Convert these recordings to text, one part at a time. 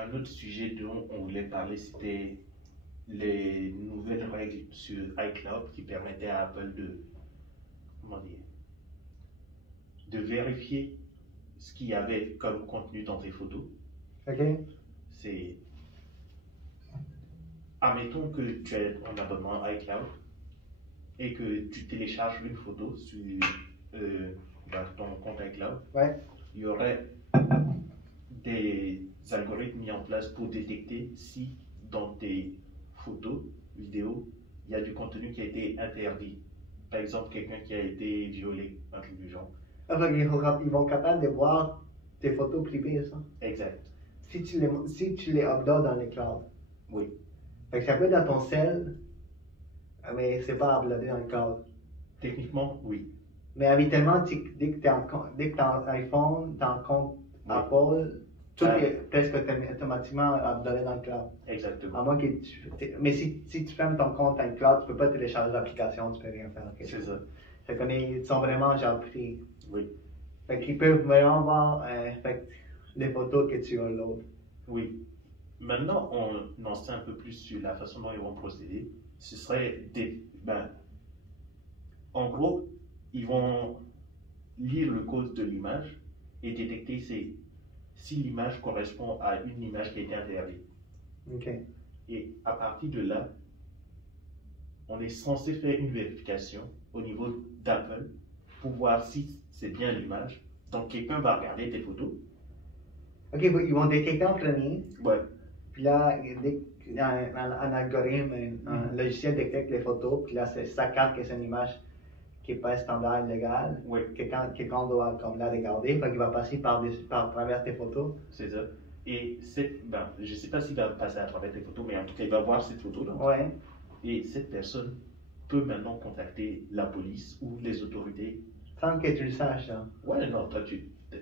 un autre sujet dont on voulait parler, c'était les nouvelles règles sur iCloud qui permettaient à Apple comment dire, de vérifier ce qu'il y avait comme contenu dans tes photos. OK. C'est, admettons que tu as un abonnement iCloud et que tu télécharges une photo sur ton compte iCloud. Ouais. Il y aurait des algorithmes mis en place pour détecter si dans tes photos, vidéos, il y a du contenu qui a été interdit. Par exemple, quelqu'un qui a été violé, un truc du genre. Ah, donc ils vont être capables de voir tes photos privées, ça? Exact. Si tu les uploads dans les clouds. Oui. Fait que ça peut être dans ton cell, mais c'est pas uploadé dans le cloud. Techniquement, oui. Mais habituellement, dès que tu as un iPhone, tu as un compte Oui. Apple, tout est presque automatiquement uploadé dans le cloud. Exactement. À moins que mais si tu fermes ton compte iCloud, tu peux pas télécharger l'application, tu peux rien faire. Okay. C'est ça. Fait qu'on ils sont vraiment genre pris. Oui. Fait qu'ils peuvent vraiment voir les photos que tu uploads. Oui. Maintenant, on en sait un peu plus sur la façon dont ils vont procéder. Ce serait en gros, ils vont lire le code de l'image et détecter si l'image correspond à une image qui a été interdite. OK. Et à partir de là, on est censé faire une vérification au niveau d'Apple pour voir si c'est bien l'image. Donc, quelqu'un va regarder tes photos. OK, ils vont détecter en premier. Ouais. Puis là, un algorithme, un logiciel détecte les photos. Puis là, ça capte que c'est une image qui n'est pas standard, légale. Oui. Quelqu'un doit comme la regarder. Fait qu'il va passer par travers tes photos. C'est ça. Et je ne sais pas s'il va passer à travers tes photos, mais en tout cas, il va voir cette photo-là. Ouais. Et cette personne peut maintenant contacter la police ou les autorités. Sans que tu le saches, là. Ouais, non, toi, tu mais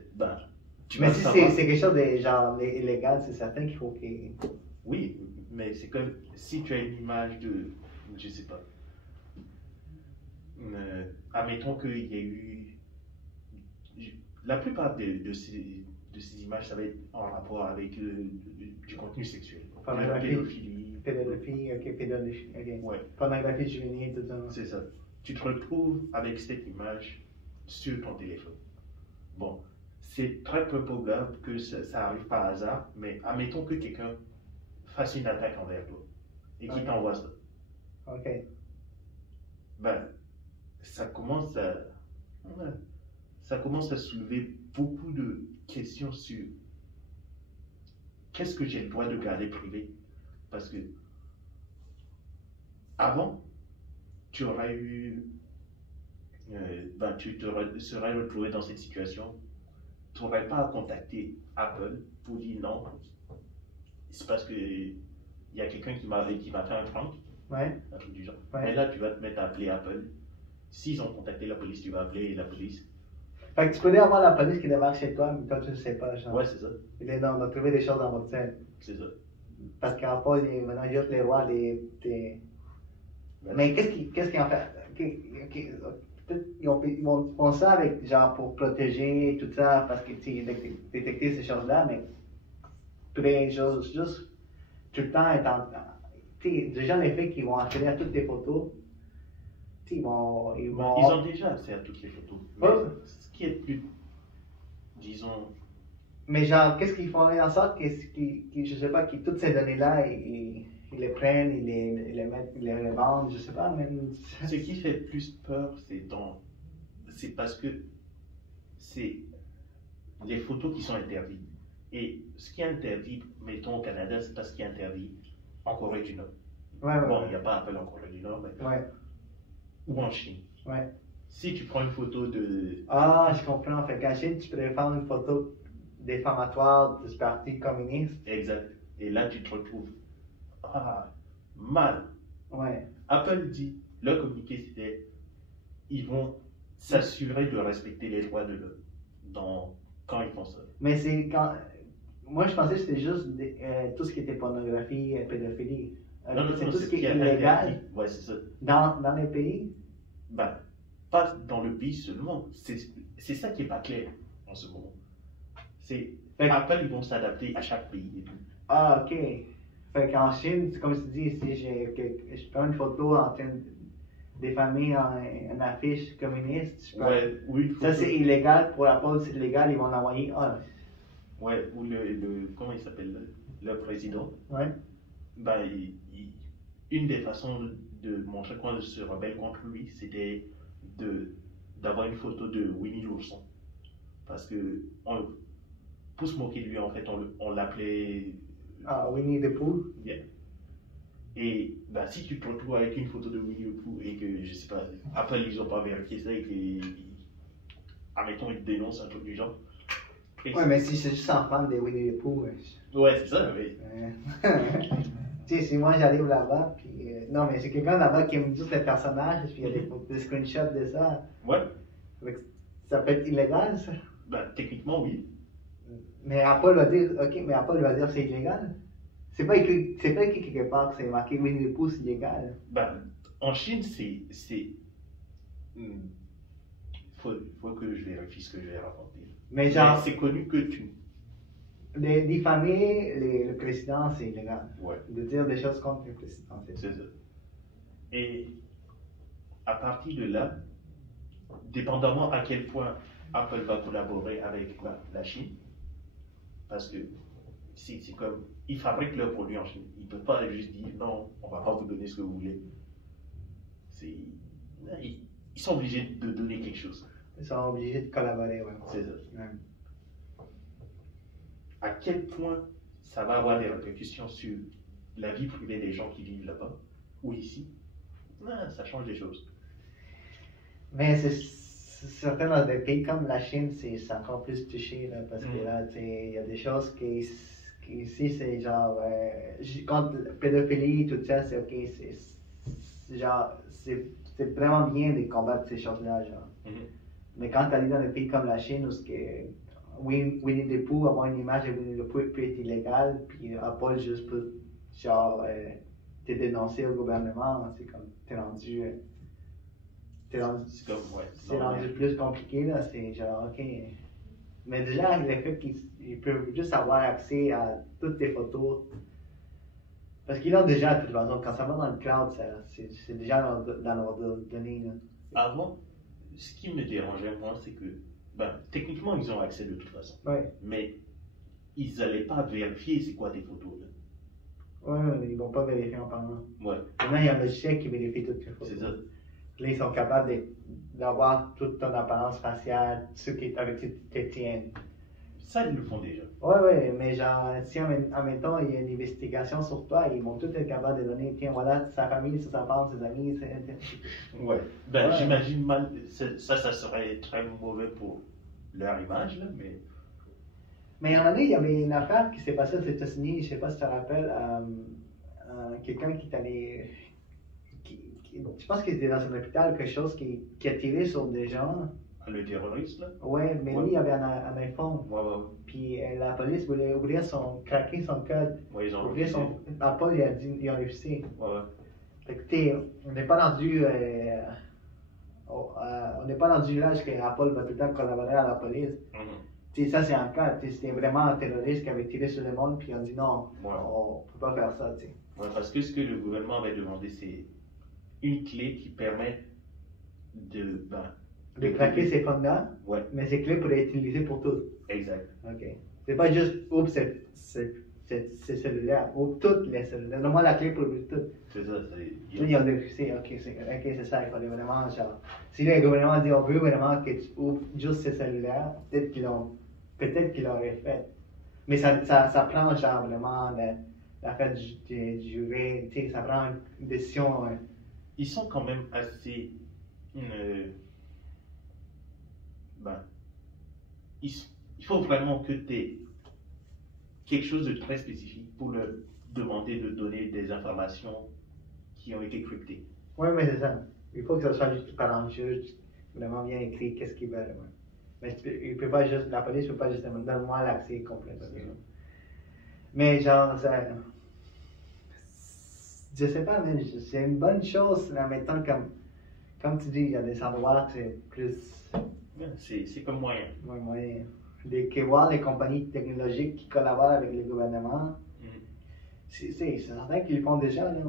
vas si savoir. c'est quelque chose de genre illégal, c'est certain qu'il faut qu'il... Oui, mais c'est comme si tu as une image de, je sais pas, admettons qu'il y a eu, la plupart de ces images, ça va être en rapport avec du contenu sexuel. Pédophilie, ok, pédophilie, ok. Ouais. Pornographie juvénile, tout ça. C'est ça. Tu te retrouves avec cette image sur ton téléphone. Bon, c'est très peu probable que ça arrive par hasard, mais admettons que quelqu'un fasse une attaque envers toi et qui t'envoie ça. Ok. Ça commence à soulever beaucoup de questions sur qu'est-ce que j'ai le droit de garder privé. Parce que avant, tu aurais eu, tu te serais retrouvé dans cette situation, tu n'aurais pas à contacter Apple pour dire non, c'est parce que il y a quelqu'un qui m'a fait un prank, un truc du genre. Ouais. Mais là, tu vas te mettre à appeler Apple. S'ils ont contacté la police, tu vas appeler la police. Fait que tu pourrais avoir la police qui débarque chez toi, mais toi tu ne sais pas. Genre. Ouais, c'est ça. Il est dans trouver des choses dans votre scène. C'est ça. Parce qu'Apple, maintenant, juste les rois, Mais qu'est-ce qu'ils en fait? Ils vont faire ça avec, genre, pour protéger tout ça, parce que, tu sais, détecter ces choses-là, mais pourrait juste tout le temps être tu sais, déjà les faits qu'ils vont accéder à toutes tes photos, ils vont... Ils ont déjà accès à toutes les photos. Mais ce qui est plus, disons... Mais genre, qu'est-ce qu'ils font en sorte que je sais pas, que toutes ces données-là, ils les prennent, ils les mettent, ils les revendent, je sais pas, même... Ce qui fait plus peur, c'est parce que c'est les photos qui sont interdites. Et ce qui est interdit, mettons au Canada, c'est pas ce qui est interdit en Corée du Nord. Bon, il n'y a pas Apple en Corée du Nord, mais... Ou en Chine. Si tu prends une photo de... Ah, je comprends. Fait qu'en Chine, tu pourrais faire une photo défamatoire du parti communiste. Exact. Et là, tu te retrouves mal. Apple dit, leur communiqué, c'était ils vont s'assurer de respecter les droits de l'homme quand ils font ça. Mais c'est quand... Moi, je pensais que c'était juste tout ce qui était pornographie et pédophilie. Non, c'est tout ce qui est illégal. Ouais, c'est ça. Dans les pays? Pas dans le pays seulement. C'est ça qui n'est pas clair en ce moment. Apple, ils vont s'adapter à chaque pays et tout. Ah, ok. Fait qu'en Chine, c'est comme tu dis, si je prends une photo en train de diffamer une affiche communiste, Ouais, oui, ça c'est illégal, pour la police c'est illégal, ils vont l'envoyer. Ah, ouais, ou comment il s'appelle, le président. ouais. Ben, une des façons de montrer qu'on se rebelle contre lui, c'était d'avoir une photo de Winnie l'ourson. Parce que, pour se moquer de lui, en fait, on l'appelait. Ah, Winnie the Pooh. Bien. Et ben, si tu te retrouves avec une photo de Winnie the Pooh et que, je sais pas, après ils n'ont pas vérifié ça et que, admettons, ils te dénoncent un truc du genre. Ouais, mais si c'est juste un fan de Winnie the Pooh, Ouais, c'est ça, oui. Tu sais, si moi j'arrive là-bas, puis. Non, mais c'est quelqu'un là-bas qui aime juste les personnages, puis il y a des screenshots de ça. Ouais. Ça peut être illégal, ça. Ben, techniquement, oui. Mais Apple va dire, ok, mais Apple va dire c'est illégal. C'est pas écrit quelque part que c'est marqué Winnie the Pooh, c'est illégal. Ben, en Chine, faut que je vérifie ce que je vais raconter. Mais genre, c'est connu que tu. Diffamer le président, c'est illégal. Ouais. De dire des choses contre le président, c'est C'est ça. Et à partir de là, dépendamment à quel point Apple va collaborer avec la Chine, parce que c'est comme, ils fabriquent leurs produits en Chine. Ils ne peuvent pas juste dire non, on ne va pas vous donner ce que vous voulez. Ils sont obligés de donner quelque chose. Ils sont obligés de collaborer, ouais. C'est ça. Ouais. À quel point ça va avoir des répercussions sur la vie privée des gens qui vivent là-bas ou ici, ça change des choses. Mais c'est certain, dans des pays comme la Chine, c'est encore plus touché, là, parce que là, il y a des choses qui ici, c'est genre, contre la pédophilie, tout ça, c'est ok, c'est vraiment bien de combattre ces choses-là, genre. Mais quand tu arrives dans des pays comme la Chine, où Winnie the Pooh, avoir une image de Winnie the Pooh peut être illégale, puis Apple juste peut, genre, te dénoncer au gouvernement, c'est comme, t'es rendu c'est rendu plus compliqué, là, c'est genre, ok. Mais déjà, le fait qu'ils peuvent juste avoir accès à toutes tes photos, parce qu'ils l'ont déjà, de toute façon, quand ça va dans le cloud, c'est déjà dans leurs données, là. Avant, ce qui me dérangeait, moi, c'est que, techniquement, ils ont accès de toute façon. Ouais. Mais ils n'allaient pas vérifier c'est quoi tes photos, là. Ouais, ils vont pas vérifier en parlant. Ouais. Maintenant, il y a un logiciel qui vérifie toutes tes photos. C'est ça. Là, ils sont capables d'avoir toute ton apparence faciale, ce qui est avec tes tiennes. Ça, ils le font déjà. Ouais, mais genre, si en même temps, il y a une investigation sur toi, ils vont tous être capables de donner, tiens, voilà, sa famille, sa femme, ses amis, Ouais. J'imagine mal, ça serait très mauvais pour leur image, là, mais. Mais à un moment donné, il y avait une affaire qui s'est passée aux États-Unis, je sais pas si tu te rappelles, quelqu'un qui est allé. Je pense qu'il était dans un hôpital, quelque chose qui a tiré sur des gens. Le terroriste, là? Ouais, mais lui, il avait un iPhone. Ouais. Puis la police voulait craquer son code. Ouais, ils ont ouvrir refusé. Apple, il a dit, ils ont refusé. Ouais. Écoutez, on n'est pas rendu. On n'est pas rendu l'âge que Apple va tout le temps collaborer à la police. Ça, c'est un cas. C'était vraiment un terroriste qui avait tiré sur le monde, puis on dit non, on ne peut pas faire ça. Ouais, parce que ce que le gouvernement avait demandé, c'est une clé qui permet de craquer ces fonds-là, ouais. Mais ces clés pourraient être utilisées pour tout. Exact. Ok. C'est pas juste, oups, c'est cellulaire, ou toutes les cellulaires. Donne-moi la clé pour tout. C'est ça. Ils ont refusé, ok, c'est ça, il fallait vraiment, genre. Si le gouvernement dit, on veut vraiment que tu ouvres juste ces cellulaires, peut-être qu'ils l'auraient fait. Mais ça prend, genre, vraiment l'affaire du jury, tu sais, ça prend une décision. Ils sont quand même assez. Il faut vraiment que tu aies quelque chose de très spécifique pour leur demander de donner des informations qui ont été cryptées. Oui, mais c'est ça. Il faut que ça soit juste talentueux, vraiment bien écrit, qu'est-ce qu'ils veulent. Ouais. Mais la police ne peut pas juste donner-moi l'accès complet. Mais genre, ça. Je sais pas, mais c'est une bonne chose, là, maintenant, comme tu dis, il y a des endroits, c'est plus. C'est comme moyen. Oui, moyen. Voir les compagnies technologiques qui collaborent avec le gouvernement, c'est certain qu'ils le font déjà, là.